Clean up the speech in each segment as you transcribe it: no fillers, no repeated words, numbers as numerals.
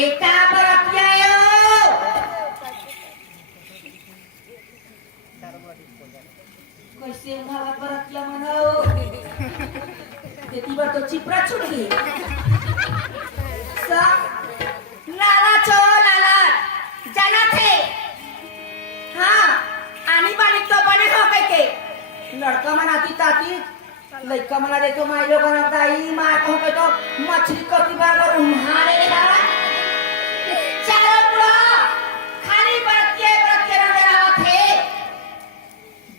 एका बरतियायो कैसे उन्हाळ्यात बरतिया म्हणाव तेती बर तो चिपरा छुटली सा लाला चो लाला जाना थे हाँ आनी बानी तो बने हो के लड़का मनाती ताती लड़का मना देखो माई लोग दाई मार को तो मछली कती बार और उम्हारे लेगा चलो बुआ खाली बरतिया ना देना थे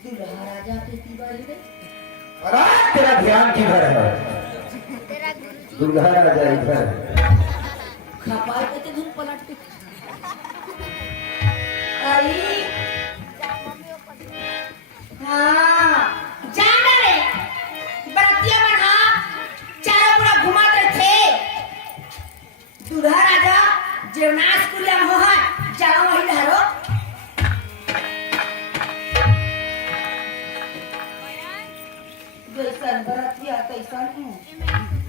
दुल्हा राजा तेती बारी रे अरे तेरा ध्यान किधर है दुल्हा राजा इधर खपाई के धूप पलट के आई हाँ जाना रे बरतिया बना चारों पूरा घुमाते थे दुल्हा राजा जेवनास कुलिया मोहन जाओ वही धारो जैसन बरतिया तैसन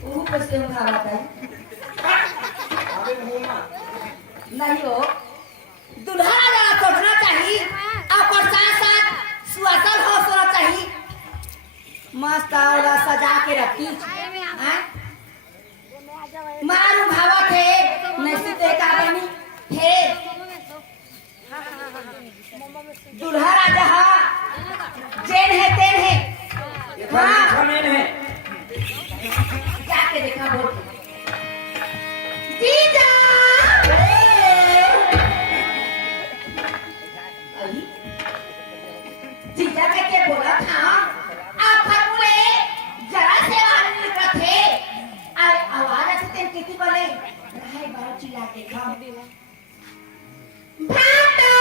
वो कैसे उठावा था नहीं हो दुल्हा राजा सोचना चाहिए और साथ साथ सुअसल हो सोना चाहिए मस्त औला सजा के रखी हैं मारू भावा थे नैसी देखा बनी थे दुल्हा राजा हाँ जेन है तेन है हाँ मेन है जाके देखा बोल जीजा जीजा के बोला था आप फरमुले जरा से आने निकला थे आवाज ऐसे तेन कितनी बोले रहे बाहर चिल्ला के खाओ भाटो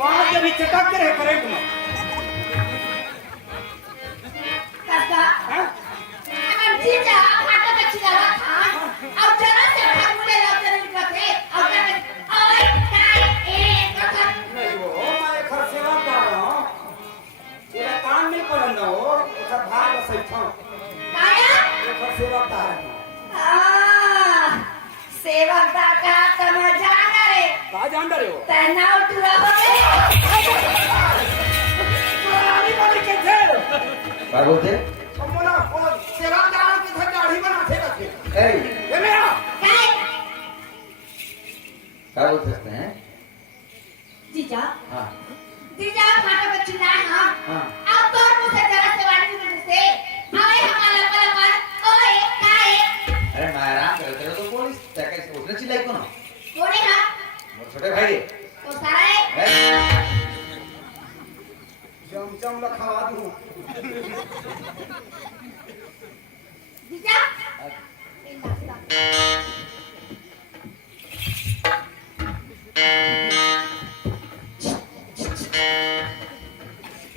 बात अभी चटक के रहे करेंट में काका अगर जीजा भाटो का चिल्ला था और जरा से फरमुले लग निकला थे और ओए काय कथा नहीं वो मैं घर सेवा कर रहा हूं तेरा काम नहीं करन दो उसका भाग सही था काया ये घर सेवा कर रहा सेवक दा का तम जाना रे का जान रहे हो तना उठला होए पुरानी वाली के थे क्या बोलते बोला वो सेवादार की घर दाढ़ी बनाते रखे ये मेरा काय क्या बोल सकते हैं जीजा हाँ जीजा फाटा बच्ची ना हां हाँ अब तो मुझे जरा से वाली में से ओए हमारा पलवन ओए काय अरे मैं आराम कर रहा तो पुलिस कैसे उसने चिल्लाई कौन कोने हां मोर छोटे भाई तो सारा है चमचम लखवा दूं जीजा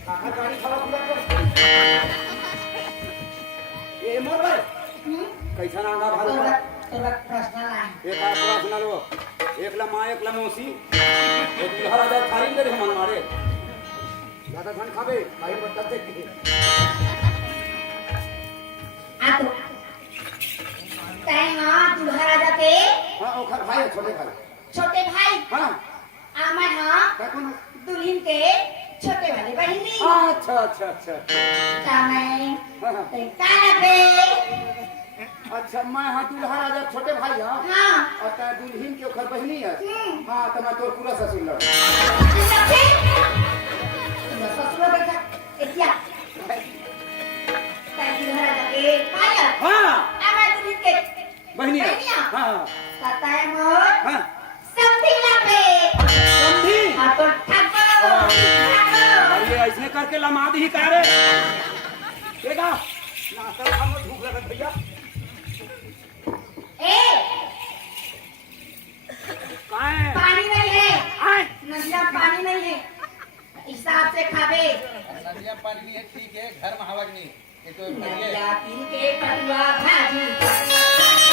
काका गाड़ी खड़ा खुला कर ये मोर भाई कैसा नांगा भालो तो प्रश्न ला एक आठ पूरा सुना लो एक ला माँ एक ला मौसी एक दुल्हा राजा थारी ले हम मारे ज्यादा धन खावे भाई बता दे आ तो तय हां दुल्हा राजा के हां ओखर भाई छोटे भाई छोटे भाई हां आ मैं हां का कौन दुल्हन के छोटे वाले बहिनी अच्छा अच्छा अच्छा तामई हाँ, हाँ। ते काबे अच्छा मैं हाँ दुल्हा राजा छोटे भाई हां हां और ता दुल्हन के ओखर बहिनी है हां तो मैं तोर पूरा ससुर लड़ ससुर बेटा एतिया ताई दुल्हा राजा के पाया हां आ मैं दुल्हन के बहिनी है बहिनिया? हां ताताय मोर हां समथी लापे समझी आ तो ठाको ये ऐसे करके लमाद ही करे देखा नाकर हम भूख लगत भैया ए काहे पानी नहीं है आए नदिया पानी नहीं है हिसाब से खावे नदिया पानी नहीं है ठीक है घर में हवा नहीं ये तो नदिया पी के कटुआ भाजी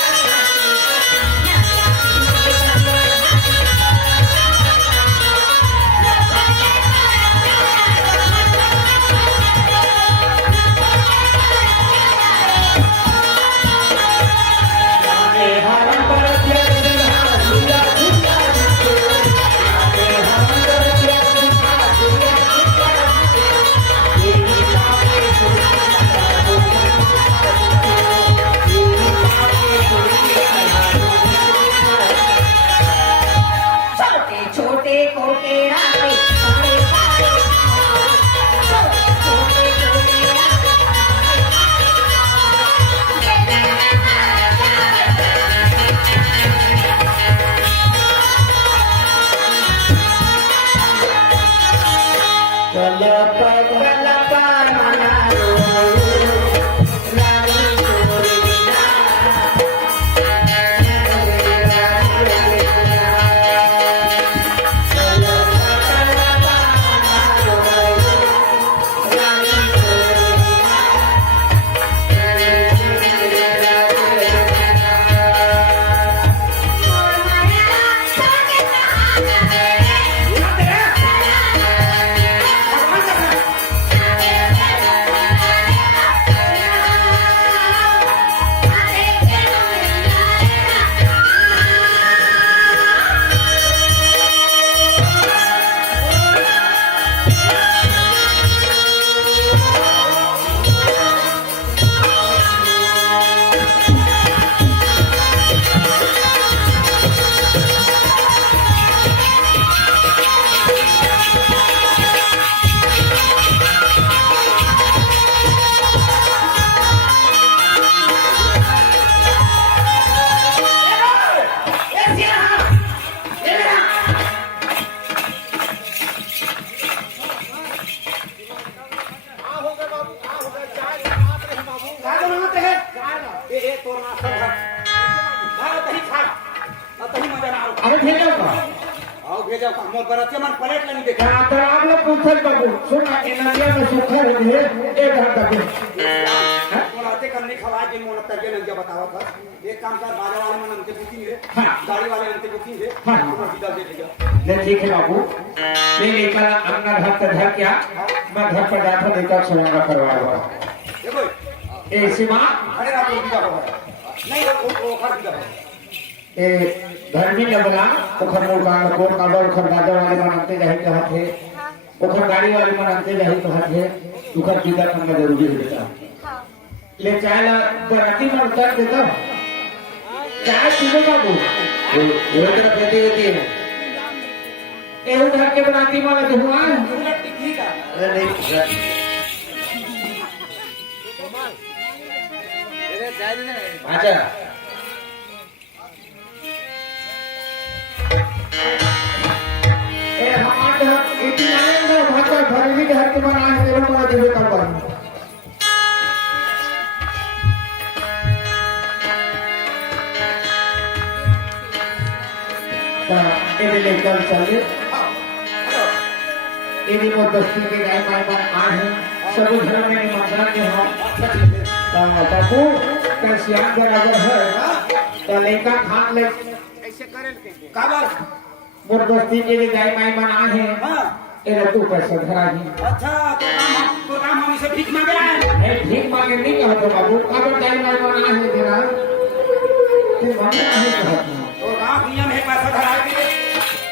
अरे भेजो का आओ भेजो का मोर बरतिया मन प्लेट नहीं देखा तो आप लोग पूछल बाबू सुना इनालिया में सुखा रही है एक घंटा पे बोलाते करने खवा के मोन तक ने जब बतावा था एक काम कर बाजा वाले मन हमके बुकिंग है गाड़ी वाले हमके बुकिंग है हमको सीधा दे देगा ले ठीक है बाबू मैं लेकर अपना घर पे घर क्या मैं घर पर जाकर लेकर चलाऊंगा करवाऊंगा देखो ए सीमा अरे रात को सीधा हो नहीं वो खर सीधा हो ए घर में लगला ओखर मुकान को काबर ओखर गाजा वाले बनाते रहे कहा थे ओखर गाड़ी वाले बनाते रहे कहा थे ओखर सीधा करना जरूरी है ले चाय ला बराती में उतर देता चाय पीने बाबू वो तेरा बेटी होती है ए उधर के बराती में लगे हुआ है ठीक है अरे नहीं अच्छा ए हमारे घर इतनी आएंगे भाषा भरवी घर के बनाए तेरे को देवे का पर ये लेकर चले ये वो दस्ती के गाय माय पर आए हैं सभी घर में निमंत्रण के हम बाबू का श्याम का नजर है तो लेकर खान ले ऐसे करे काबर मोर दोस्ती के लिए गाय माय बना है हां ये तू पैसा धरा ही अच्छा तो काम हम इसे भीख मांगे रहा है ए भीख मांगे नहीं कहते बाबू काबर गाय माय बना है तेरा ते बना है कहते तो रात नियम है पैसा धरा के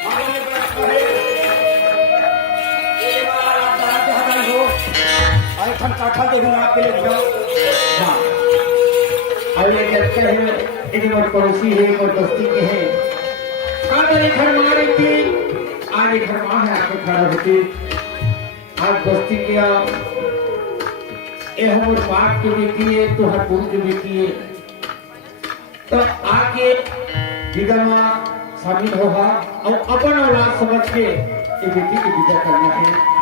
मांगो में व्यवस्था है ये वाला रात धरा के हटाई हो आई खन काठा दे हूं आपके लिए जाओ हां अब ये लगता है ये मोर पड़ोसी है मोर दोस्ती के है काबर घर मारे थी आज घर मां है आपके खड़ा होती आज दोस्ती किया ये हम बात के लिए किए तो हर पूरी के लिए किए तो आके विधवा शामिल होगा और अपन औलाद समझ के ये बेटी की विदा करना है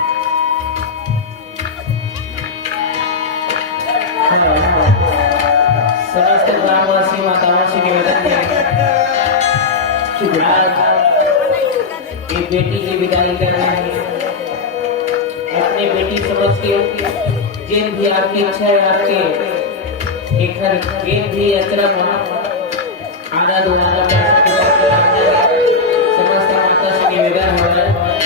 समस्त ग्रामवासी माताओं से निवेदन है कि आज एक बेटी की विदाई कर रहे हैं अपनी बेटी समझ के जिन भी आपकी इच्छा है आपके एक घर जिन भी अचरा आधा दोबारा समस्त माता से निवेदन हो रहा है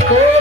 तो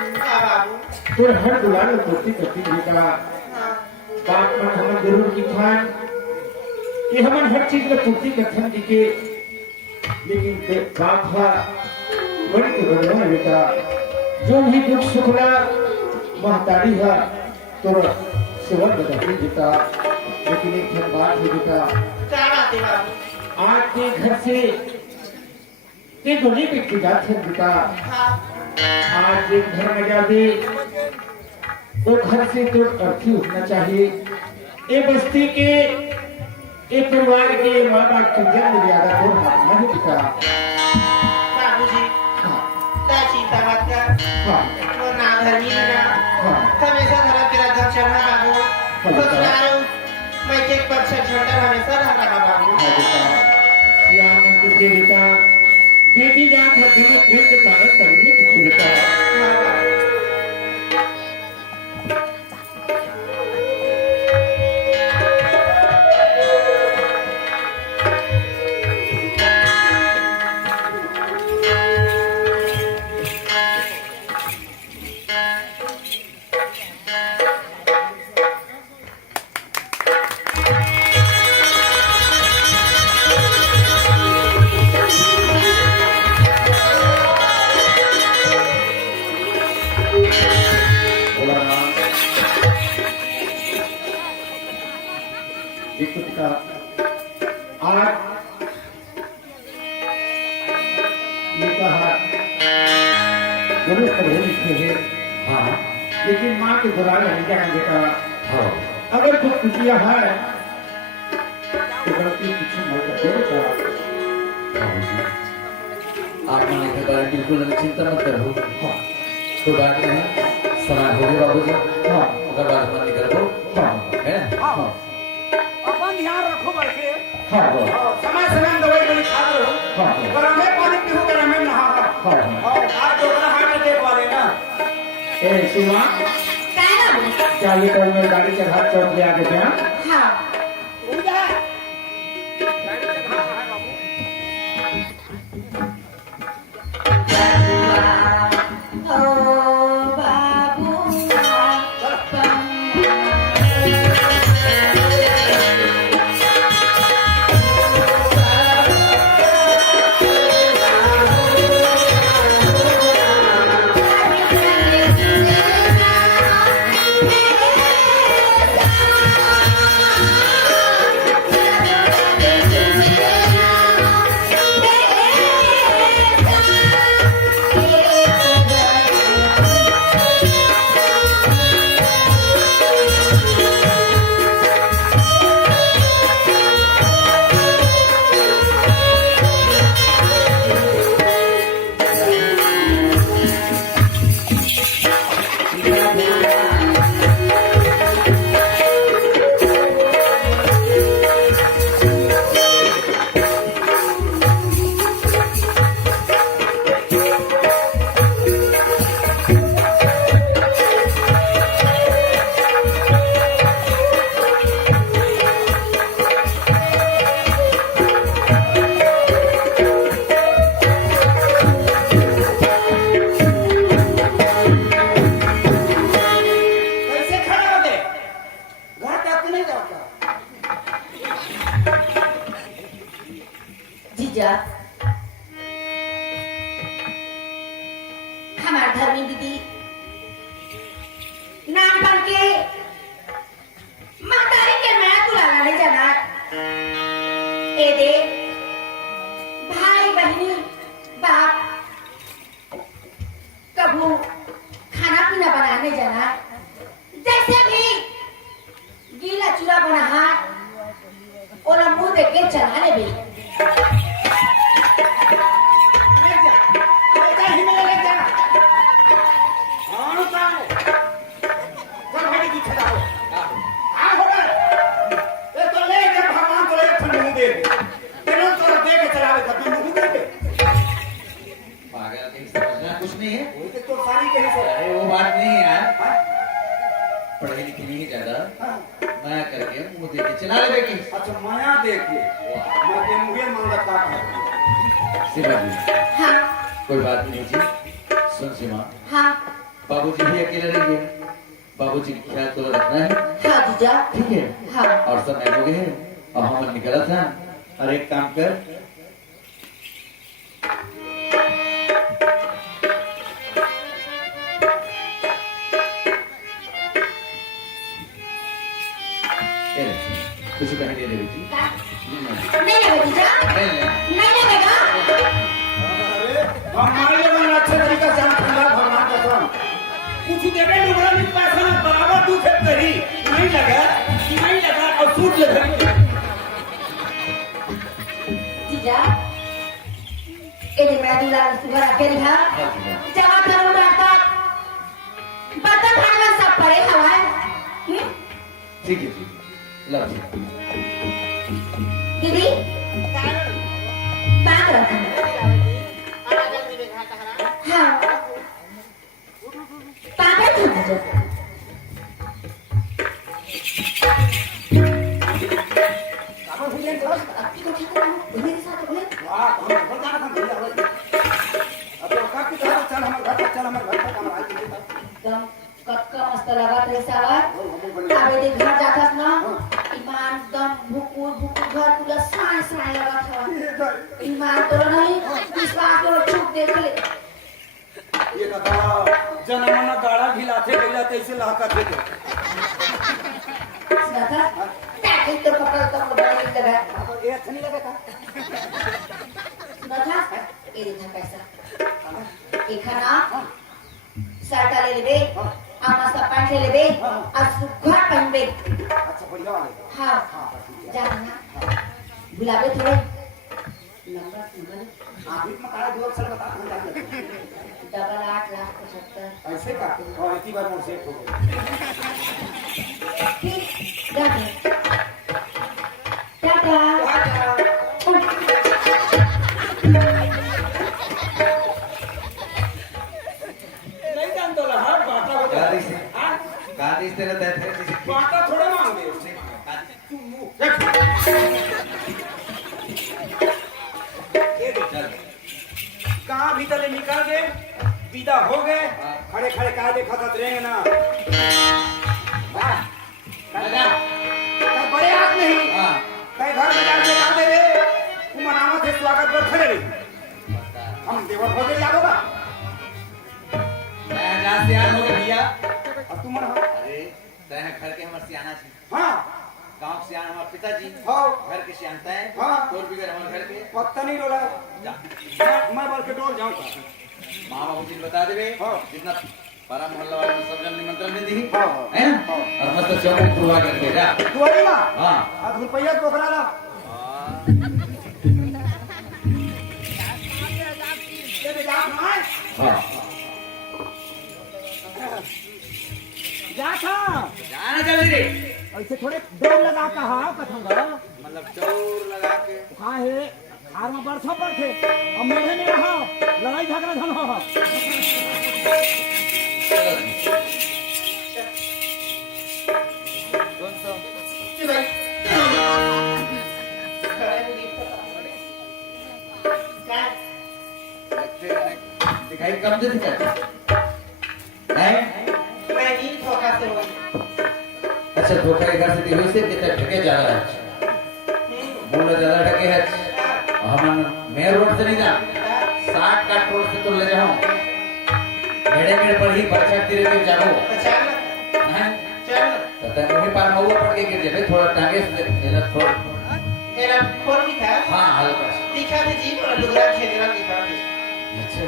फिर हर दुलार पूर्ति करती बेटा बात मन हमन जरूर की खान कि हमन हर चीज का पूर्ति करथन जी के लेकिन बात है बड़ी तो बड़ा बेटा जो भी दुख सुखला महतारी है तो सेवा बताती बेटा लेकिन एक बात है बेटा क्या बात है बाबू? आज के घर से ये दोनों व्यक्ति जाते हैं बेटा आज एक घर में जाते वो घर से तो अर्थी उठना चाहिए ये बस्ती के ये परिवार के माँ बाप की जन्म ज्यादा तो नहीं पिता बाबूजी, हाँ क्या चिंता मत कर। हाँ वो ना धर्मी ना हाँ हमेशा धर्म तेरा दर्शन है बाबू। कुछ ना रहूं, मैं एक पक्ष छोड़कर हमेशा रहना बाबू। हाँ बेटा श्याम मंदिर के बेटा बेटी जान है दोनों खेल के तारक करने की बेटा हाँ बाबू। एक तो पिता आज ये कहा बड़े पढ़े लिखे हैं हाँ लेकिन माँ के बुराई नहीं जाने बेटा हाँ अगर कुछ खुशियाँ है तो गलती पीछे मत कर बेटा बाबूजी आप माने के बारे में बिल्कुल चिंता मत करो हाँ कोई बात नहीं समय हो गया बाबूजी हाँ अगर बात मत नहीं करो हाँ है हाँ अपन ध्यान रखो बल्कि हाँ हाँ समय समय दवाई गोली खा रहो हाँ गरम में पानी पीहो गरम में नहा हाँ हाँ और आज डॉक्टर हार्ट अटैक वाले ना ए सीमा काय ना बोल क्या ये कल मेरे गाड़ी के हाथ चौक ले आके थे हाँ उड़ जा ओ बाबू कैसे खड़े हो गए घर तक नहीं जाता जीजा हमार धर्मी दीदी नाम बन के मातारी के मैं बुलाना नहीं जाना ए दे भाई बहनी बाप कबू खाना पीना बनाने जाना जैसे भी गीला चूड़ा बना हाथ और मुंह देख के चलाने भी कुछ नहीं है तो सारी कहीं से अरे वो बात नहीं है यार पढ़े लिखे नहीं ज्यादा मैं करके मुंह दे के चला ले की अच्छा माया देखिए मैं के मुझे मंगता है सीमा जी हाँ कोई बात नहीं जी सुन सीमा हाँ बाबूजी भी अकेले रहेंगे बाबूजी की ख्याल तो रखना है हाँ जीजा ठीक है हाँ और समय हो गए हैं और हम निकला था और एक काम कर ये ले, कुछ कहीं दे दे बेटी नहीं लगा जीजा ले ले। नहीं लगेगा अरे हमारे मन अच्छे तरीके से हम ठंडा भगवान का काम कुछ देवे लुगड़ा में पैसा ना बराबर तू खेत करी नहीं लगा और सूट ले खरीद जीजा ये मेरा दूल्हा सुगर अकेली है जमा करूँ रहता बर्तन खाने में सब पड़े हवा है ठीक है जी लव यू दीदी बात रखना हाँ पागल क्यों हो जाता मेरे साथ बोले वाह हम घर जाना था भैया अब तो कब की तरह चल हमारे घर काम आई थी एकदम कक्का मस्त लगा थे सावर आवे दे घर जाता ना ईमान दम भुकुर भुकुर घर पूरा साए साए लगा था ईमान तो नहीं विश्वास तो छुप देख ले ये कथा जनमन गाड़ा घिलाते गइला तैसे लहका थे सुना था टैक्स तो होटल तो बड़ा लगा ये अच्छा नहीं लगा था सुना था ये देखा पैसा एक खाना शर्ट ले लेबे आमा सा पैंट ले लेबे और सुखर पहनबे अच्छा बढ़िया वाले हाँ जाना बुलावे थोड़े नंबर अभी में काला दो अक्षर बता हम जान लेते डबल 8,75,000 ऐसे का और इतनी बार मोड़ सेट हो गया ठीक जाते टाटा नहीं जानता ला हर बाटा हो गाड़ी से हां गाड़ी से रहता है किसी बाटा थोड़ा मांगे उसने तू मुंह ये देख चल कहां भीतर ले निकल गए विदा हो गए खड़े खड़े कहा देखा था रहेंगे ना वाह मजा कई बड़े हाथ नहीं हां कई घर में जाके आ दे रे तू मनावा थे स्वागत पर खड़े रही हम देवर हो गए याद होगा मैं जहां से आया हूं भैया अब तू मन अरे तय घर के हमर सियाना छी हां गांव से आना हमारे पिताजी हाँ। घर के सियानता है हाँ। तोर बिगर हमारे घर के पत्ता नहीं रोला जा मैं बोल के डोल जाऊंगा माँ बाबू जी बता देवे हाँ। जितना पारा मोहल्ला वाले में सब जन निमंत्रण दे दी हाँ। है ना और मस्त चौक पूरा कर देगा दुआरी मां हां अब रुपया टोकरा ला ये बेटा मां हां जा था जाना जल्दी रे ऐसे थोड़े डोल लगा का हां कथंगा मतलब चोर लगा के कहा है खार में बरसा पर थे अब मेरे में रहा लड़ाई झगड़ा धन हो दिखाई कम दे दिखा है अच्छा धोखा के घर से दिवे से कितना ठगे जा रहा है बोला ज्यादा ठगे है हम मेयर रोड से नहीं ना 60 का रोड से तो ले जाऊं मेरे पर ही बरसात गिरे के जाओ हैं तो उन्हीं पार महुआ पड़ के गिर जाए थोड़ा टांगे से देना थोड़ा हाँ हल्का अच्छा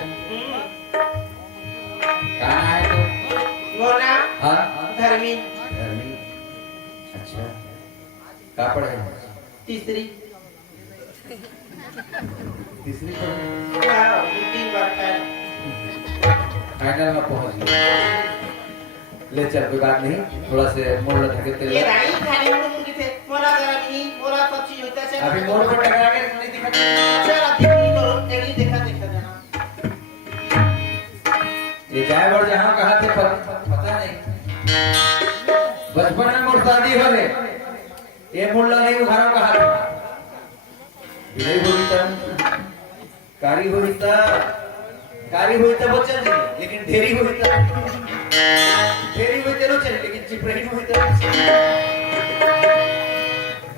कहाँ है तो हाँ धर्मी अच्छा कहाँ पढ़े तीसरी तीसरी पढ़े फाइनल में पहुंच गए ले चल कोई बात नहीं थोड़ा से मोड़ लगा के तेरे अभी मोड़ पर टकरा के नहीं दिखा ये जाए और जहाँ कहा थे पता नहीं बचपन में मोड़ शादी हो गए ये मुल्ला नहीं उखाड़ा कहा था नहीं हुई था कारी हुई था बच्चन जी लेकिन ढेरी हुई था नो चले लेकिन चिपरही हुई था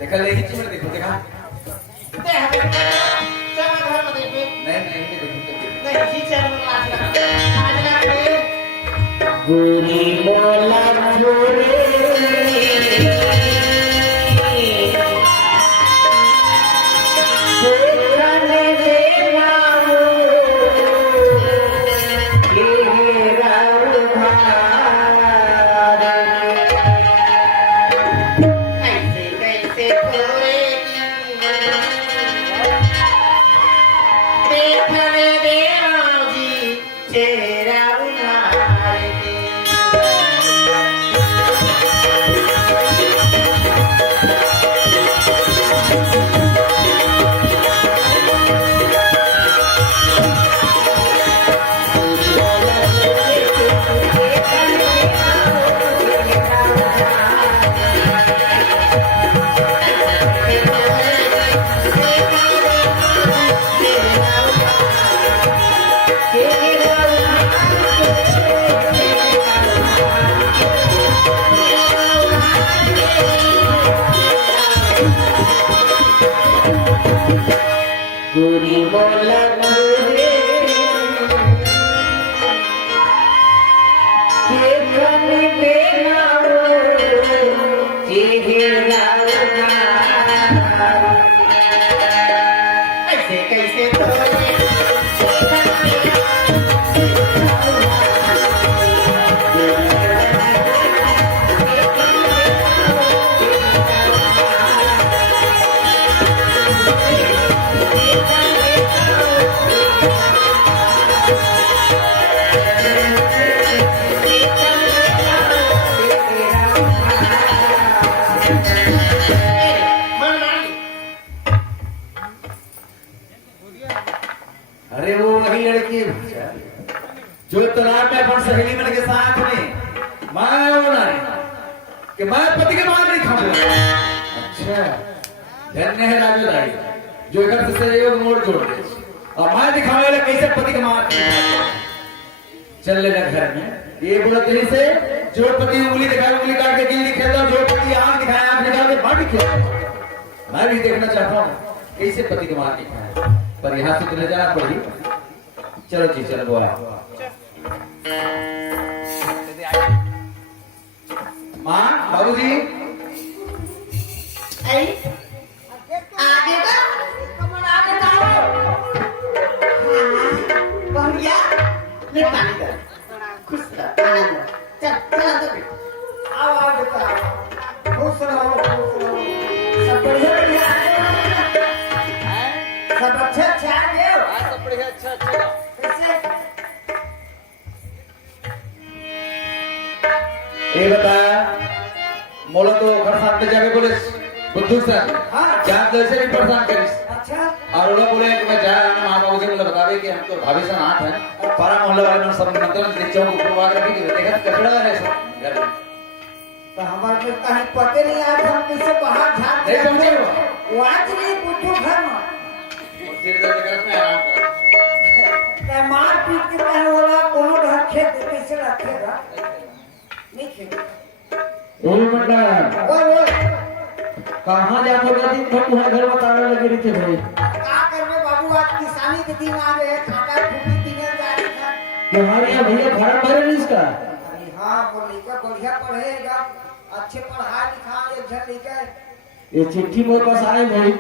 देखा लेगी चिमर देखो देखा नहीं गोरी बोला छोरे गोरी बोला गोरे के कन बेनाओ के गिरा मन मानी अरे वो वही लड़की जो तालाब में अपन सहेली मन के साथ में मैं बोला कि मैं पति के मार नहीं खाऊंगा। अच्छा धन्य है राजू दाई जो एक से सहयोग मोड़ जोड़ दे और मैं दिखावे ला कैसे पति के मार चल लेना घर में ये बोला तेरी से जो पति उंगली दिखाए उंगली काट के गिल्ली खेलता जो पति आंख दिखाए आंख निकाल के बाटी खेलता मैं भी देखना चाहता हूँ कैसे पति के मार दिखाए पर यहाँ से चले जाना पड़ी। चलो जी चलो बोला माँ बाबूजी आगे का कमर आगे जाओ बढ़िया ले पानी कर खुश रह आनंद चल चल अंदर आओ आओ बेटा खुश रहो सब बढ़िया बढ़िया सब अच्छा अच्छा आगे सब बढ़िया अच्छा अच्छा कैसे ये बता मोला तो घर साथ में जाके बोले बुद्धू सर हाँ। जान कैसे नहीं परेशान करिस अच्छा और वो बोले कि मैं जा रहा हूं बाबू जी मुझे बतावे कि हम तो भाभी से नाथ है पारा मोहल्ला वाले में सब मंदिर में देखो ऊपर वाग रखी कि देखा कचड़ा है सब घर में तो हमारे में कहीं पते नहीं आया हम कैसे बाहर झाड़ नहीं समझे वाच नहीं बुद्धू घर में सिर दर्द करत में आराम कर ते मार पीट के कहे वाला कोनो ढक खेत कैसे रखेगा नहीं खेत ओ बेटा वो कहाँ जाते हो दिन भर तुम्हारे घर बताने लगे रहते भाई का करबे बाबू आज किसानी के दिन आ गए खाटा फूटी दिने जा रही था तुम्हारे यहाँ भैया फार्म भरे नहीं इसका अरे हां वो लड़का बढ़िया पढ़ेगा अच्छे पढ़ा लिखा एक जन लड़का ये चिट्ठी मेरे पास आई भाई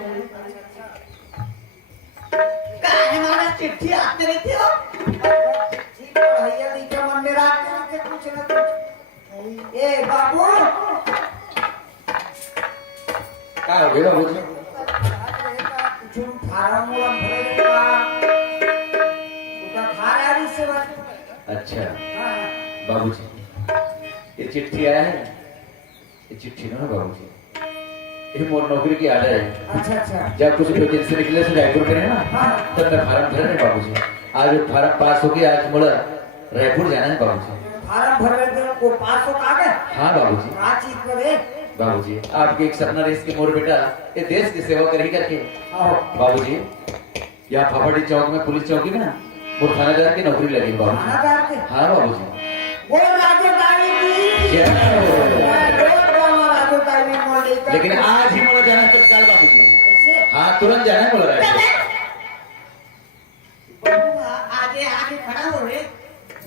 काहे मारा चिट्ठी आते रहते हो चिट्ठी पढ़ाइया लड़का मन में रखते रहते कुछ न कुछ ए बाबू का हो गया बाबूजी कुछ फार्म वाला भरेगा उसका खारारी से बात अच्छा हां बाबूजी ये चिट्ठी आया है ये चिट्ठी ना बाबूजी ये मोर नौकरी की आर्डर है अच्छा अच्छा जब कुछ वैकेंसी निकले से रायपुर में ना हाँ। तब मैं फार्म भरे नहीं बाबूजी आज वो फार्म पास हो गया आज मुझे रायपुर जाना है बाबूजी फार्म भर रहे थे को पास हो कागज हाँ बाबूजी क्या चीज करे बाबूजी आपके एक सपना रेस के मोर बेटा ये देश की सेवा कर ही करके आओ बाबूजी यहाँ फाफाड़ी चौक में पुलिस चौकी में ना वो थानेदार की नौकरी लगी बाबूजी थानादार के हाँ बाबूजी वो राजधानी की जय हो। राजधानी मोड़ लेकर लेकिन आज ही मुझे जाना है तत्काल बाबूजी ऐसे हाँ तुरंत जाना है बोल रहा है बबुआ आगे आगे खड़ा हो रे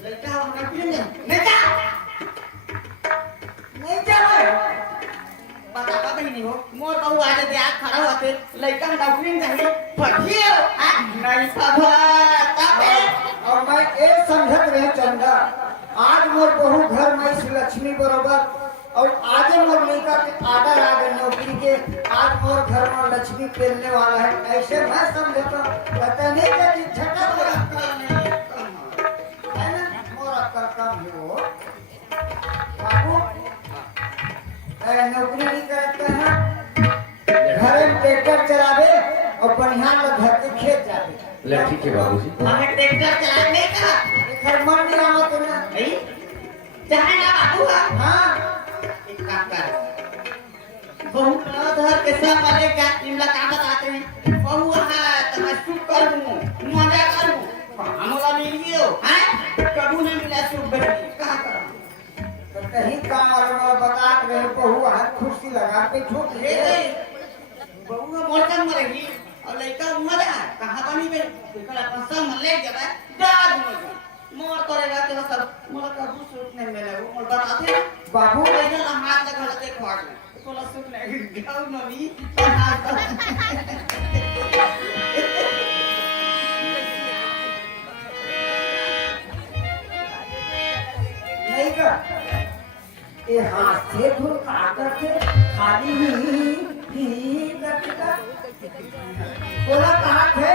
लड़का हमरा पीने नहीं जा नहीं जा पता नहीं हो मोर बहू आगे दे आ खड़ा होते लड़का नौकरी में चाहिए फटिए नहीं सभा तबे और मैं ए समझत रहे चंदा आज मोर बहू घर में इस लक्ष्मी बरोबर और आज मोर लड़का के आर्डर आ गए नौकरी के आज मोर घर में लक्ष्मी पेलने वाला है ऐसे मैं समझता पता नहीं कि छठा है ना मोर अक्कल कम हो बाबू नौकरी नहीं करते हैं घर में ट्रैक्टर चलावे और बढ़िया लोग घर के खेत जावे ले ठीक है बाबूजी हमें ट्रैक्टर चलाने का घर मन नहीं आवत ना नहीं चाहे ना बाबू हाँ एक काम कर बहुत घर के सब वाले का इमला काम बताते हैं बहु है तो मैं सुख कर दूं मजा करूं हमला मिल गयो हैं कबू नहीं मिला सुख बैठी कहां करूं कहीं काम वाला बता रहे बहू हाथ कुर्सी लगा के ठोक ले बहू मोटा मरेगी और लड़का मरा कहां बनी गई एकरा पसंद ले जबे डाल मोर करेगा तो सब मोर का दूसर नहीं मिले वो मोर बताते बाबू लगे हाथ लगा के खोड़ कोला सुख नहीं गाऊ नवी नहीं का ये हाथ से धुल काकर के खाली ही करता बोला कहाँ थे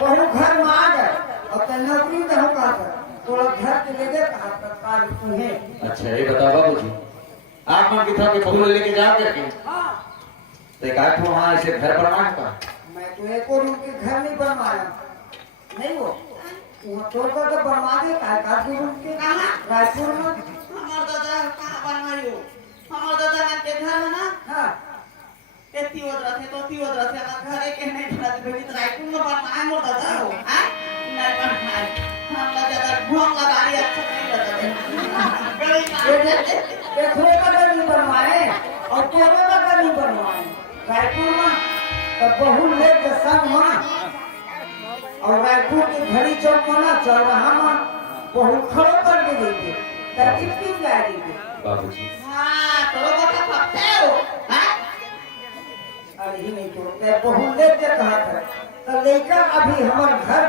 बहु घर में आ गए और तो नौकरी तो कहा था थोड़ा घर के ले गए कहा तत्काल तुम्हें अच्छा ये बताओ बाबूजी आप मां की था कि बहू लेके जाओ करके हाँ तो एक आठ वहां ऐसे घर बनवाने का मैं तो एक और उनके घर नहीं बनवाया नहीं वो तोड़कर तो बनवा दे काफी उनके रायपुर में हमार दादा कहाँ बनवाई हो हमार दादा ना के घर है ना हाँ एती ओदरा थे तो ती ओदरा थे हमार घर के नहीं बना दे बेटी रायपुर में बनवाए मोर दादा हो हां नहीं बनवाए हम दादा घूम ला गाड़ी अच्छा नहीं लगा एक थोड़े का घर नहीं बनवाए और तोड़े का घर नहीं बनवाए रायपुर में तो बहु ले के संग में और रायपुर की घड़ी चौक में ना चल रहा में बहु खड़ो कर के देते तरकीब की जाएगी बाबूजी हां तो बेटा पक्के हो हां अरे ही नहीं तो बहु ले के कहा था तो लेकर अभी हमारे घर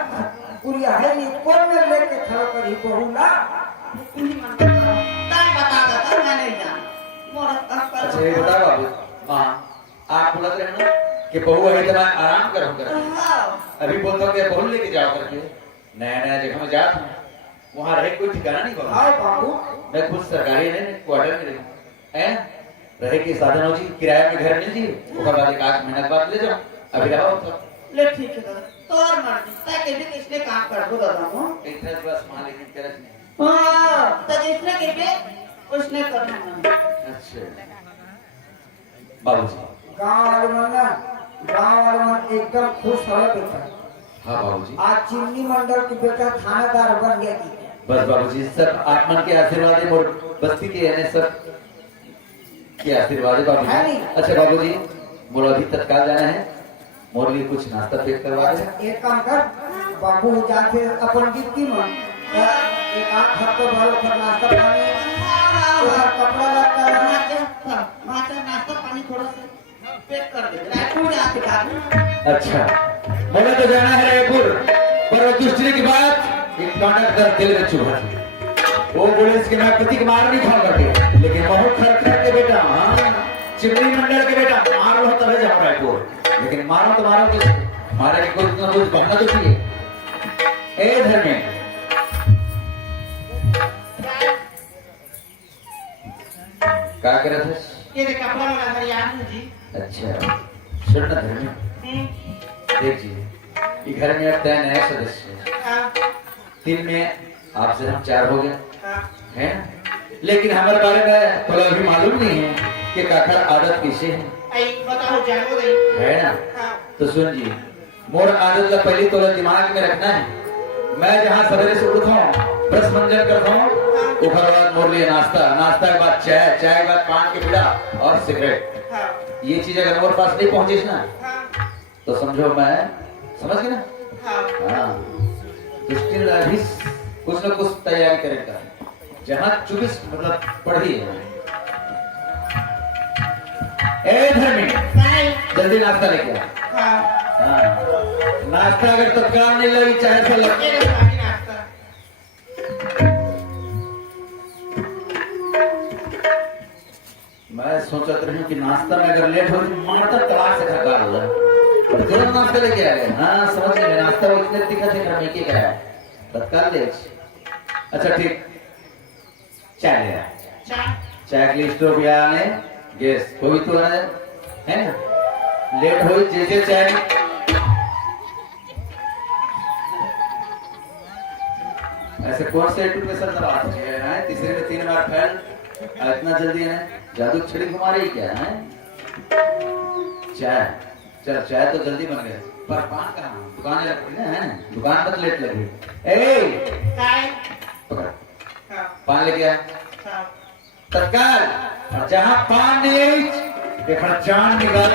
पूरी है नहीं कौन में लेके खड़ो कर ही बहु ला ताई बता दो मैं नहीं जान मोर अच्छा ये बताओ बाबू मां आप बोलते रहे ना कि बहू अभी तो मैं आराम करूं कर हां अभी बोलता हूं कि बहू लेके जाओ करके नया नया जगह में जाता हूं वहां रहे कोई ठिकाना नहीं बाबू आओ बाबू मैं खुद सरकारी नहीं क्वार्टर में रही हैं रहे के साधन हो जी किराए में घर मिल जी ओकर बाद एक आध महीना बाद ले जाओ अभी रहो तो ले ठीक है दादा तोर मर्जी ताई के भी किसने काम कर दो दादा को इतना बस मालिक की तरफ नहीं हां तो जिसने के पे उसने करना है अच्छा बाबूजी गाँव वाले मन ना गाँव वाले मन एकदम खुश हो बेटा हाँ बाबूजी आज चिमनी मंडल की बेटा थानेदार बन गया थी बस बाबूजी सब आत्मन के आशीर्वाद है और बस्ती के यानी सब के आशीर्वाद है है बाबूजी नहीं। अच्छा बाबूजी मोर अभी तत्काल जाना है मोर लिए कुछ नाश्ता पैक करवा दे अच्छा एक काम कर बाबू जाके अपन गिफ्टी में एक आठ हफ्ते भर फिर नाश्ता पानी उधर कपड़ा लगता है माता नाश्ता पानी थोड़ा सा पैक कर दे रायपुर जाके बाद अच्छा मुझे तो जाना है रायपुर पर दूसरी की बात एक नाटक कर दिल में चुभा थी वो बोले इसके मैं पति के मार नहीं खाऊं करके लेकिन बहुत खरखर के बेटा हाँ चिमनी मंडल के बेटा मार लो तब जाओ रायपुर लेकिन मारो तो मारो कैसे मारे के कुछ ना कुछ बनना तो चाहिए ए धर्मे क्या कर रहे थे ये देख कपड़ा वाला हरियाणा जी अच्छा सुन ना धर्मे देखिए ये घर में अब तय नया सदस्य है हां दिन में आपसे हम 4 हो गए हां हैं लेकिन हमारे बारे में थोड़ा अभी मालूम नहीं है कि काका आदत कैसे है आई बताओ जानो रे है ना हां तो सुन जी मोर आदत ला पहले तो दिमाग में रखना है मैं जहाँ सवेरे से उठता हूँ ब्रश मंजन करता हूँ उसके बाद मोर लिए नाश्ता नाश्ता के बाद चाय चाय के बाद पान के बीड़ा और सिगरेट हां ये चीज अगर मोर पास नहीं पहुंचे ना हां तो समझो मैं समझ गए ना हां हाँ तो स्टिल अभी कुछ न कुछ तैयारी करेगा जहाँ 24 मतलब पढ़ी है ए धर्मी नहीं जल्दी नाश्ता लेके आ हां हाँ। नाश्ता अगर तत्काल नहीं लगी चाहे तो लग ये बाकी नाश्ता मैं सोचा रही कि नाश्ता में अगर लेट हो तो माता तलाक से घर का होगा तुरंत नाश्ता लेके आ गए हाँ समझ गए नाश्ता वो इतने दिक्कत है घर में क्या कराया तत्काल ले अच्छा ठीक चाय ले आ चाय चाय के लिए स्टोव या आने गैस कोई तो है ना लेट हो जैसे चाय ऐसे कौन से एडुकेशन दबा है तीसरे में 3 बार फैल इतना जल्दी है जादू छड़ी घुमा रही क्या है चाय चल चाय तो जल्दी बन गया पर पान कहाँ दुकान लगी ना है दुकान पर लेट लगी ए चाय पकड़ हां पान लेके आ हां तत्काल और जहाँ पान नहीं देखा जान निकाल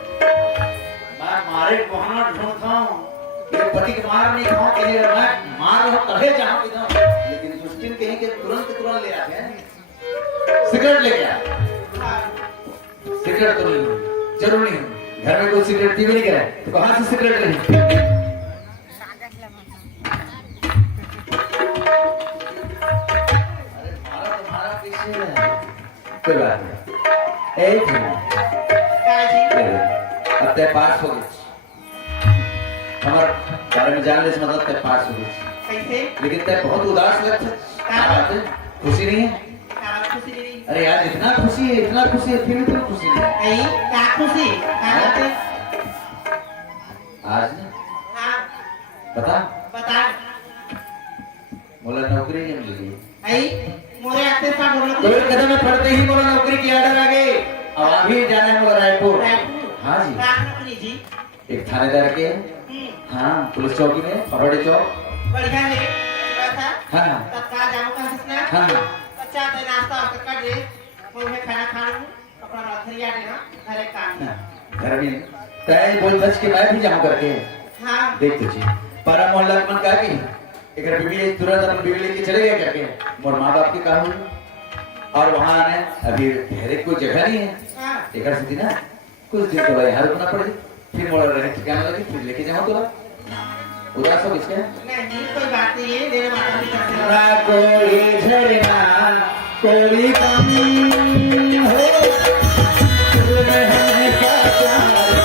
मैं मारे वहां ढूंढता हूँ ये पति के मार नहीं खाऊं के लिए मैं मार रहा तभी जहाँ पे जाऊं लेकिन मुश्किल कहीं के तुरंत तुरंत ले आते हैं सिगरेट लेके आ सिगरेट तो नहीं जरूर नहीं घर में कोई सिगरेट पी भी नहीं करे तो कहाँ से सिगरेट लेंगे कोई बात नहीं एक मिनट अब तय पास हो गई हमारे बारे में जानने से मतलब तय पास हो गई कैसे लेकिन तय बहुत उदास लगता है। क्या बात है? खुशी नहीं है? क्या खुशी नहीं अरे यार इतना खुशी है फिर भी तो खुशी नहीं है। आई क्या खुशी क्या बात है आज ना हाँ बता बता बोला नौकरी नहीं मिली। आई मोरे आते सा बोलो तो एक कदम में पड़ते ही बोला नौकरी की ऑर्डर आ गई। अब अभी जाना है मुझे रायपुर। हाँ जी। क्या नौकरी जी एक थानेदार के हाँ पुलिस चौकी में फबड़े चौक। बढ़िया है कैसा हाँ तत्काल जामो का हंसना हाँ अच्छा तो नाश्ता और कर दे मैं खाना खा लूं अपना रात्रिया देना घर एक काम घर में तय बोल बच के मैं भी जाऊँ करके हाँ देख तुझे पारा मोहल्ला मन का की एक बीवी तुरंत अपन बीवी लेके चले गए करके मोर माँ बाप की कहा हुई और वहाँ आने अभी ठहरे कोई जगह नहीं है। हाँ एक सीधी ना कुछ दिन तो भाई हर रुकना पड़े फिर मोड़ा रहने ठिकाना लगे फिर लेके जाऊँ तुरा उदास हो किसके नहीं कोई बात नहीं है मेरे माता पिता से ना कोई झरना कोई कमी हो तुम्हें हमेशा प्यार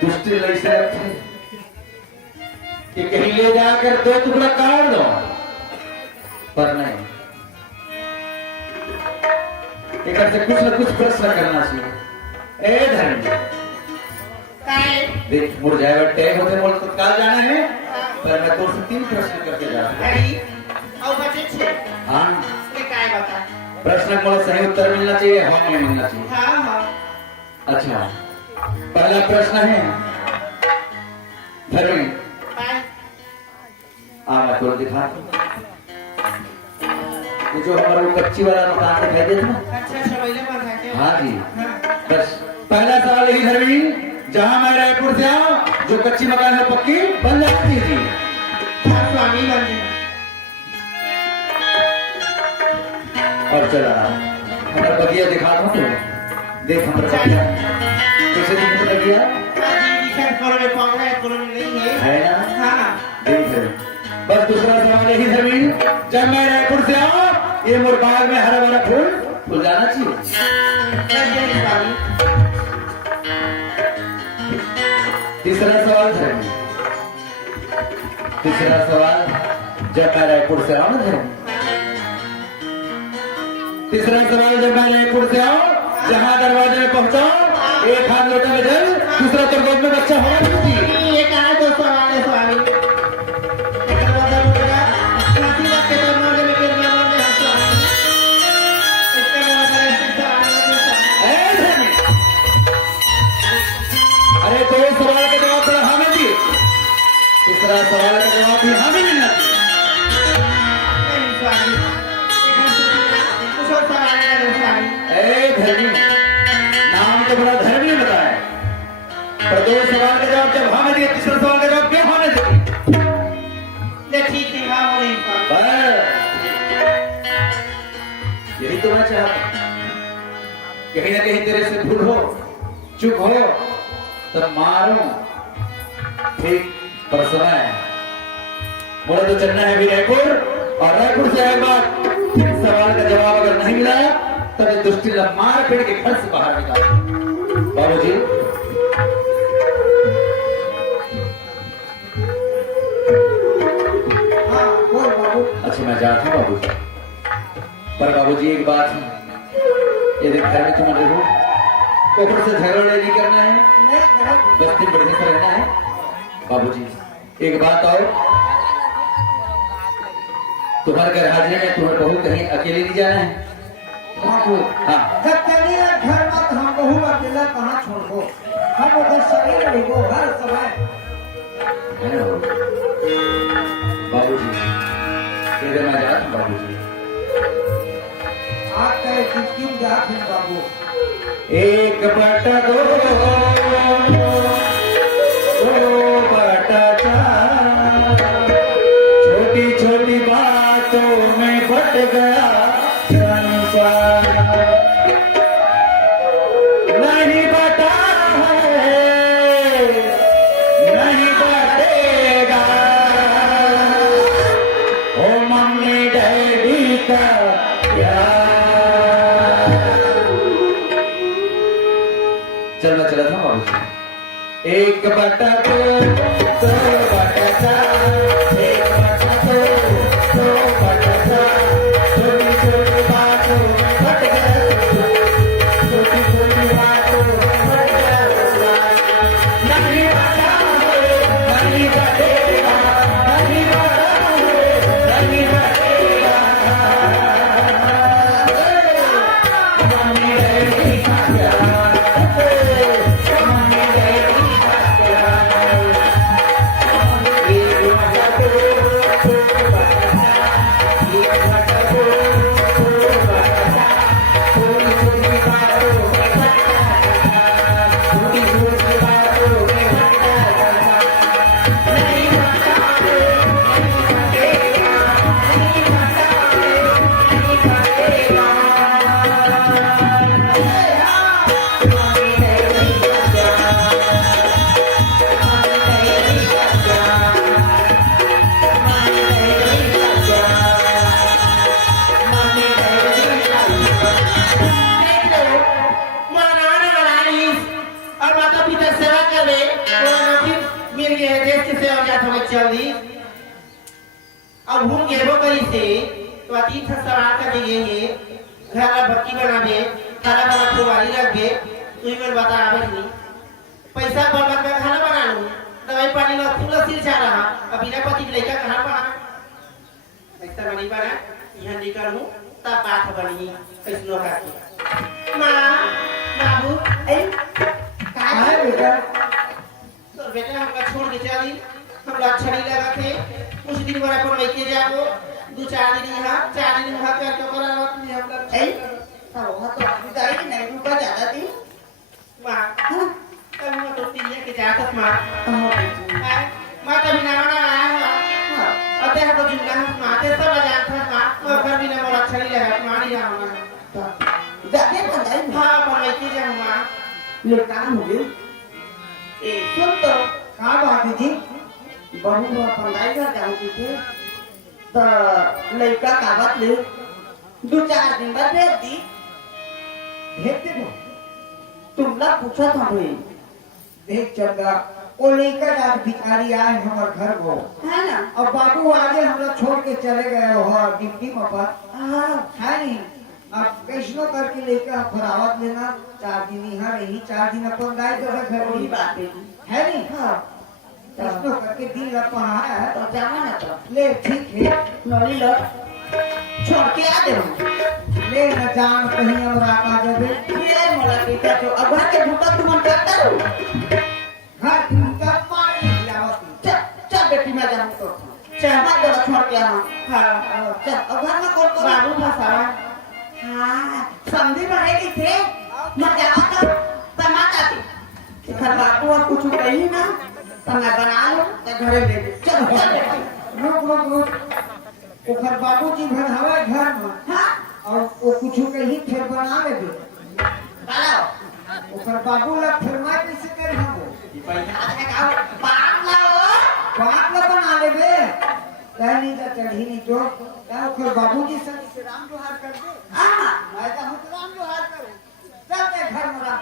दुष्टि लग से कि कहीं ले जाकर दो टुकड़ा काट दो पर नहीं एक से कुछ न कुछ प्रश्न करना चाहिए। ए धर्म काय देख मुड़ जाएगा टैग होते बोल तत्काल जाना है पर मैं तो 3 प्रश्न करके जा रहा हूँ। आई और बचे छे हाँ ये काय बता प्रश्न को सही उत्तर मिलना चाहिए हाँ नहीं मिलना चाहिए। हाँ हाँ अच्छा पहला प्रश्न है धर्मी काय मैं तुरंत दिखा ये जो हमारा वो कच्ची वाला मकान दिखाई देता ना। अच्छा शबैले पर बैठे हाँ जी हाँ बस पहला सवाल यही धर्मी जहाँ मैं रायपुर से आऊँ जो कच्ची मकान है पक्की बन जाती थी। हाँ स्वामी बंदी और चला हमारा बगिया दिखा दो तो देख हमारा बगिया कैसे दिखता बगिया विषय करो में पाऊंगा है करो में नहीं है है ना हाँ देख बस दूसरा सवाल यही धर्मी जब मैं रायपुर से आऊँ ये मोर बाग में हरा भरा फूल जाना चाहिए। स्वामी तीसरा सवाल धर्मी तीसरा सवाल जब मैं रायपुर से आऊँ ना धर्मी तीसरा सवाल जब मैं रायपुर से आऊँ जहाँ दरवाजे में पहुँचाऊँ एक हाथ लोटे में जल दूसरा तो गोद में बच्चा होना चाहिए। ये कहा तो सवाल है स्वामी दरवाजा मुर्गा नाती बात के तो मारे में गिर गया और हंसला तो बड़ा धर्मी बताया, पर दो सवाल का जवाब जब हाँ में दिया, तीसरा सवाल का जवाब क्यों हाँ में दिया? ले ठीक है हाँ बोले बस यही तो मैं चाहता, कहीं ना कहीं तेरे से भूल हो, चुप हो तो मारो, ठीक पर समय मुझे तो चलना है भी रायपुर, और रायपुर से एक बार सवाल का जवाब अगर नहीं मिला तो मैं दुष्टि मार पीट के घर से बाहर निकाल। बाबूजी हाँ बोल बाबू अच्छा मैं जाता हूँ बाबूजी, पर बाबूजी एक बात है, यदि घर में तुम रहो ऊपर से झगड़ा नहीं करना है, बस्ती बढ़िया से रहना है। बाबूजी एक बात और, तुम्हारे घर हाजिर है, तुम्हारे बहू कहीं अकेले नहीं जाना है। बाबू हाँ जब चलिए घर मत हम बहू अकेला कहाँ छोड़ो, हम उधर शरीर रहो हर समय। है ना बाबूजी, इधर मैं जा रहा हूँ बाबूजी। आज का एक क्यों जात है बाबू? एक बटा दो बटा चार, छोटी छोटी बातों में बट गया संसार, नहीं बटा है नहीं बटेगा, ओ मम्मी डैडी का प्यार। चलना चला था बाबूजी, एक बटा दो बटा चार, एक बटा दो बटा चार, छोटी छोटी बातों बट गया, छोटी छोटी बातों बट गया, नहीं बटा नहीं बटेगा, नहीं बटा नहीं बटेगा, मम्मी डैडी का प्यार। अब घूम गेबो करी से तो अतीत सवाल का जगह है घर का बत्ती बनाबे खाना बना खुवारी रखबे तू ही बता आवे नहीं पैसा बर्बाद कर खाना बना लूं दवाई पानी ना फूल सिर जा रहा अब बिना पति के लड़का कहां बना ऐसा बनी बना यहां निकल हूं तब बात बनी कैसनो का मां बाबू ए का है बेटा? तो बेटा हमका छोड़ के चली हम अच्छा नहीं लगा थे कुछ दिन बड़ा पर लेके जाओ दो चार दिन यहाँ 4 दिन वहाँ कर तो करा नहीं हम लोग ऐ वहाँ तो गुजारी नहीं रुका ज्यादा थी माँ तब मैं तो तीन के जाता माँ माँ तभी ना आया हाँ अते हम तो जुड़ा हम माँ ते सब जानता माँ मैं घर भी ना बड़ा अच्छा नहीं लगा माँ नहीं आऊँगा जाते पंदाई हाँ पर लेके जाऊँ माँ ले काम हो गई ए सुन तो कहाँ बाबू जी? बहू पंदाई घर जाऊँगी थे तो लड़का कागज ले 2-4 दिन बाद भेज दी भेज दे दो। तुमला पूछा था भाई देख चंदा वो लेकर आज भिखारी आए हमारे घर को, है ना और बाबू आगे हम लोग छोड़ के चले गए हो डिप्टी में पर है नहीं। अब कैसनो करके लेकर फरावत लेना 4 दिन यहाँ रही 4 दिन अपन गाय तो घर वही में बात है है नहीं। हाँ कैसनो करके दिन रखा है तो जाना ना तो ले ठीक है नली लो छोड़ के आ दे ले न जान कहीं और आ जावे ये मोला बेटा तो अगर के भूखा तुम करता हो घर का पानी लावती चल बेटी मैं जाऊँ तो चल मत दो छोड़ के आ हाँ चल अगर मैं कौन को बाबू फंसा हाँ समझी पड़ेगी थे मैं जाऊँ तो घर बाबू और कुछ कही ना तो मैं बना लो तो घरे ले चलो रुक ओखर बाबूजी भर हवा घर में हाँ और वो कुछ कहीं फिर बना ले दे बनाओ ओखर बाबू ला फरमाए कैसे कर हम बाप लाओ बाप ला बना ले बे कहनी का चढ़ी नहीं तो क्या ओखर बाबूजी से राम जोहार कर दे हाँ मैं तो हम राम जोहार करूं चल के घर में रह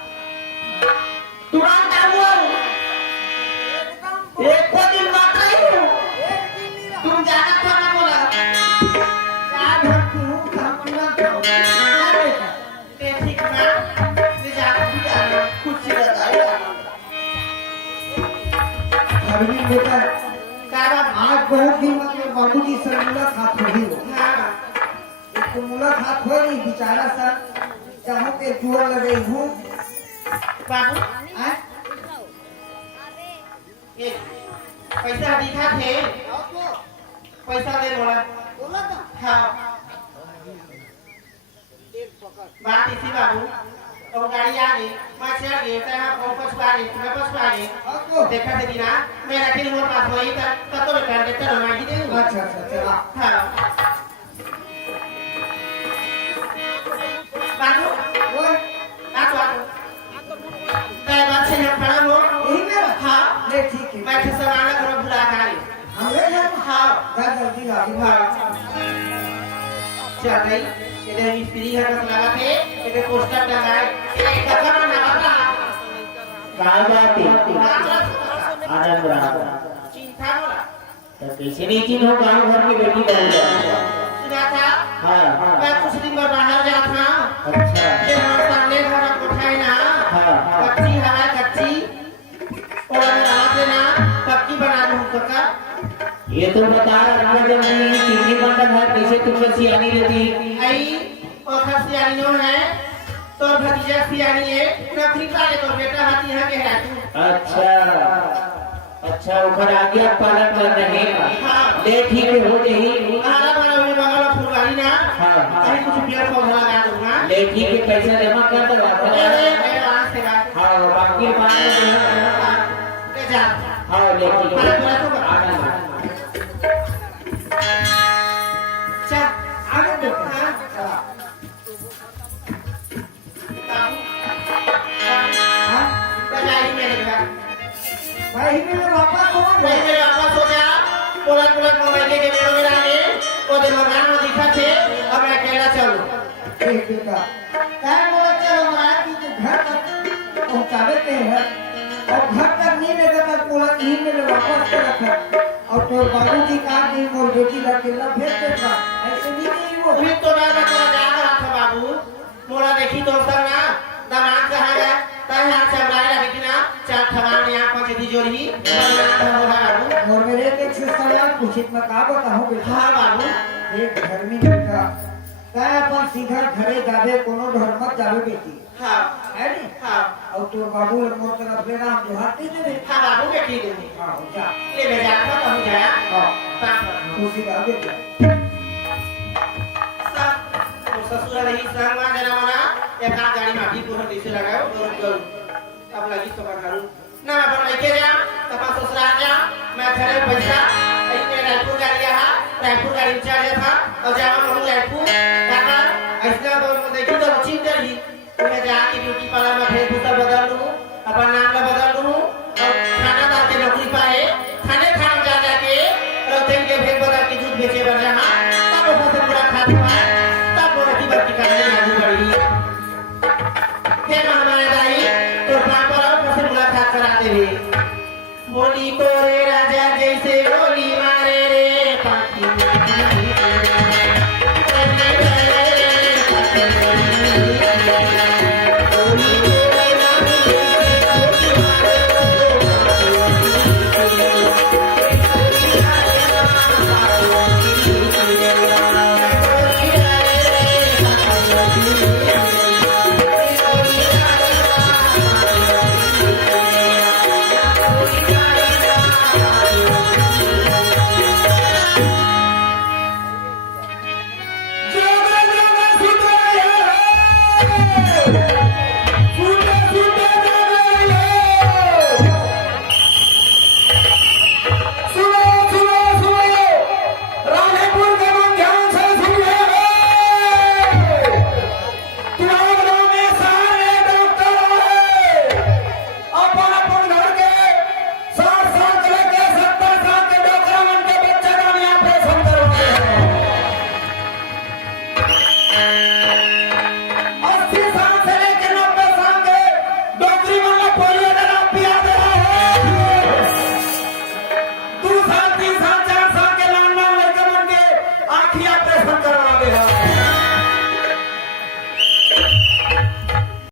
तुरंत आओ एक को दिन बात नहीं हो एक दिन नहीं रहा तुम जाना था ना बोला क्या घर तू हम ना करो ते ठीक ना ले जा कुछ बताइए अभी बेटा का बात आज बहुत दिन मतलब बाबूजी से मुलाकात हुई हो हां तो मुलाकात हो नहीं बेचारा सा चाहो के जुआ लगे हूँ बाबू हैं? ये पैसा दिखा थे पैसा दे मोला बोला था हाँ बात इसी बाबू और गाड़ी आ गई मैं चढ़ गई तो हम पछुआ गई मैं पछुआ गई हाँ तो देखा थे दीना मेरा किल मोर पास होई तब तो कर देता ना मैं ही दे दूंगा अच्छा अच्छा चला हाँ बाबू ओए आ तो मैं बात से हम खड़ा हो यही मेरा हाँ ले ठीक है मैं तो सामान घर भुला खाई हमरे घर में हाँ जा जल्दी गाड़ी में चल रही इधर मिस्त्री है बस लगा के इधर पोस्टर लगाए एक कदम ना लगा आनंद रहा चिंता बोला तो कैसे नहीं चिन्ह हो गाँव घर की बेटी बन गया सुना था हाँ मैं कुछ दिन बाद बाहर जा था अच्छा ये हमारे सामने घर में कोठाई ना हाँ कच्ची हवा कच्ची और रात ना पक्की बना दूं का ये तो बता रहा जब चिन्नी बंधन है कैसे तुमने सियानी रहती आई और खा सियानी नो है तो भतीजा सियानी है नौकरी पाले तो बेटा हाथी है के है तू अच्छा उधर आज्ञा पालन कर रहे हाँ। ले ठीक है हो गई आला बना में बगल फुलवारी ना हाँ। कहीं कुछ पेड़ पौधा लगा दूंगा ले ठीक है पैसा जमा कर दो मेरे वहां से बात हाँ बाकी बात ले जा हाँ ले ठीक है बड़ा तो आनंद चल आगे देखो हाँ चला हाँ बजाई मेरे घर भाई मेरे पापा कौन भाई है मेरे पापा सोचा पुलक मोबाइल के मेरे आने वो दिन भगवान में दिखा थे अब मैं अकेला चलूं ठीक बेटा क्या बोला चलो महाराज जी के घर तक पहुंचावे के हैं और घर तक नहीं लेकर तक बोला यही मेरे वापस के रखा और तो बाबूजी का नहीं मोर बेटी का केला भेज देता ऐसे नहीं नहीं वो फिर तो मैं जा रहा था बाबू मोरा देखी तो सर ना दामाद कहा गया तय हाथ चमड़ाई लगी ना चार थवान यहाँ पांच तिजोरी बाबू और मेरे एक से सवाल पूछित मैं का बताऊं बेटा हाँ बाबू एक घर में बेटा क्या अपन सीधा घरे जावे कोनो घर मत जावे बेटी हाँ है नी हाँ और तो बाबू मोर तरफ ले राम जो हाथ दे दे हाँ बाबू बेटी दूंगी हां जा ले ले जा कहूँ गया हां काम खुशी का बेटा ससुर रही संगवा जना मना एक हाथ गाड़ी माटी पूरा दिसे लगाओ और करो अब लगी तो करू ना अपन लेके जा तब ससुरा जा मैं घरे बजा आई मैं रायपुर गाड़ी आ रायपुर गाड़ी चढ़ था और जावा हम रायपुर काका ऐसा तो देखी तो चिंता करी मैं जाके ब्यूटी पार्लर में फिर दूसरा बदल लूं अपन नाम ला बदल लूं और खाना दाल के नौकरी पाए खाने खाना जा जाके और तेल के फिर बदल के दूध बेचे बन रहा तब वो से पूरा खाता है तब वो रोटी बत्ती करने लगी पड़ी फिर हमारे दाई तो पापा और से मुलाकात कराते हुए बोली तो रे